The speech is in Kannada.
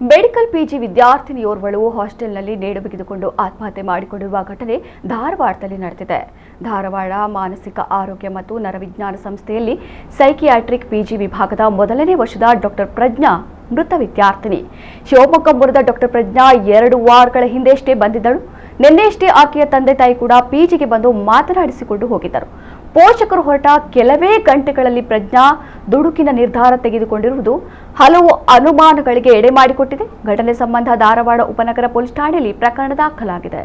ಮೆಡಿಕಲ್ ಪಿಜಿ ವಿದ್ಯಾರ್ಥಿನಿಯೋರ್ವಳು ಹಾಸ್ಟೆಲ್ನಲ್ಲಿ ನೇಣು ಬಿಗಿದುಕೊಂಡು ಆತ್ಮಹತ್ಯೆ ಮಾಡಿಕೊಂಡಿರುವ ಘಟನೆ ಧಾರವಾಡದಲ್ಲಿ ನಡೆದಿದೆ. ಧಾರವಾಡ ಮಾನಸಿಕ ಆರೋಗ್ಯ ಮತ್ತು ನರವಿಜ್ಞಾನ ಸಂಸ್ಥೆಯಲ್ಲಿ ಸೈಕಿಯಾಟ್ರಿಕ್ ಪಿಜಿ ವಿಭಾಗದ ಮೊದಲನೇ ವರ್ಷದ ಡಾಕ್ಟರ್ ಪ್ರಜ್ಞಾ ಮೃತ ವಿದ್ಯಾರ್ಥಿನಿ. ಶಿವಮೊಗ್ಗ ಮೂಲದ ಡಾಕ್ಟರ್ ಪ್ರಜ್ಞಾ 2 ವಾರಗಳ ಹಿಂದೆಷ್ಟೇ ಬಂದಿದ್ದಳು. ನಿನ್ನೆಷ್ಟೇ ಆಕೆಯ ತಂದೆ ತಾಯಿ ಕೂಡ ಪಿಜಿಗೆ ಬಂದು ಮಾತನಾಡಿಸಿಕೊಂಡು ಹೋಗಿದ್ದರು. ಪೋಷಕರು ಹೊರಟ ಕೆಲವೇ ಗಂಟೆಗಳಲ್ಲಿ ಪ್ರಜ್ಞಾ ದುಡುಕಿನ ನಿರ್ಧಾರ ತೆಗೆದುಕೊಂಡಿರುವುದು ಹಲವು ಅನುಮಾನಗಳಿಗೆ ಎಡೆ ಮಾಡಿಕೊಟ್ಟಿದೆ. ಘಟನೆ ಸಂಬಂಧ ಧಾರವಾಡ ಉಪನಗರ ಪೊಲೀಸ್ ಠಾಣೆಯಲ್ಲಿ ಪ್ರಕರಣ ದಾಖಲಾಗಿದೆ.